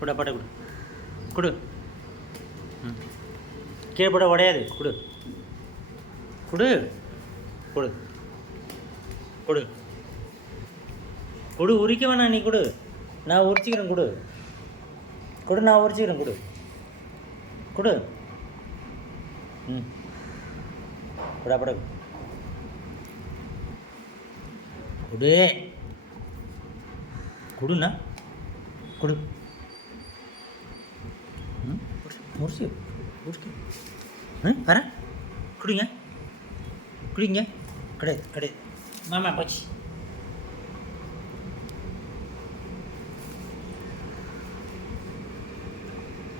கூட பட்டை கொடு கொடு. ம், கீழே போட உடையாது. கொடு கொடு கொடு கொடு கொடு. உரிக்க வேணாம், நீ கொடு, நான் உரிச்சிக்கிறேன். கொடு கொடு, நான் உரிச்சிக்கிறேன். கொடு கொடு. ம், படா பட கொடு கொடுண்ணா கொடு. ம், முடிச்சு முடிச்சு. ம், வரேன். குடிங்க குடிங்க. கிடையாது கிடையாது. மாமா போச்சு.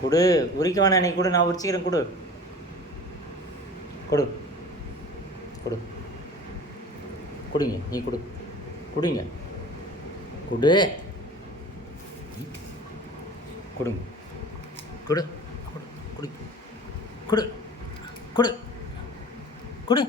கொடு, உரிக்க வேணாம், நீ கொடு, நான் உரிச்சிக்கிறேன். கொடு கொடு கொடு குடிங்க. நீ கொடு குடிங்க. கொடு கொடுங்க. கொடு கொடு குடி கொடு கொடு கொடு.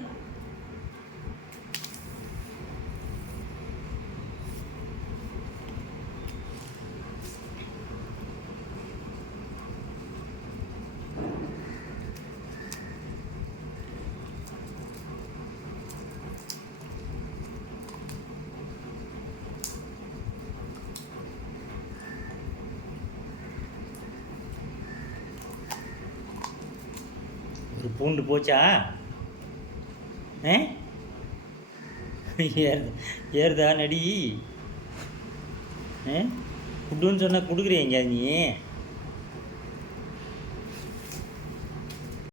ஒரு பூண்டு போச்சா? ஏறுதா நடி? ஃபுட்டுன்னு சொன்னால் கொடுக்குறீங்க நீ?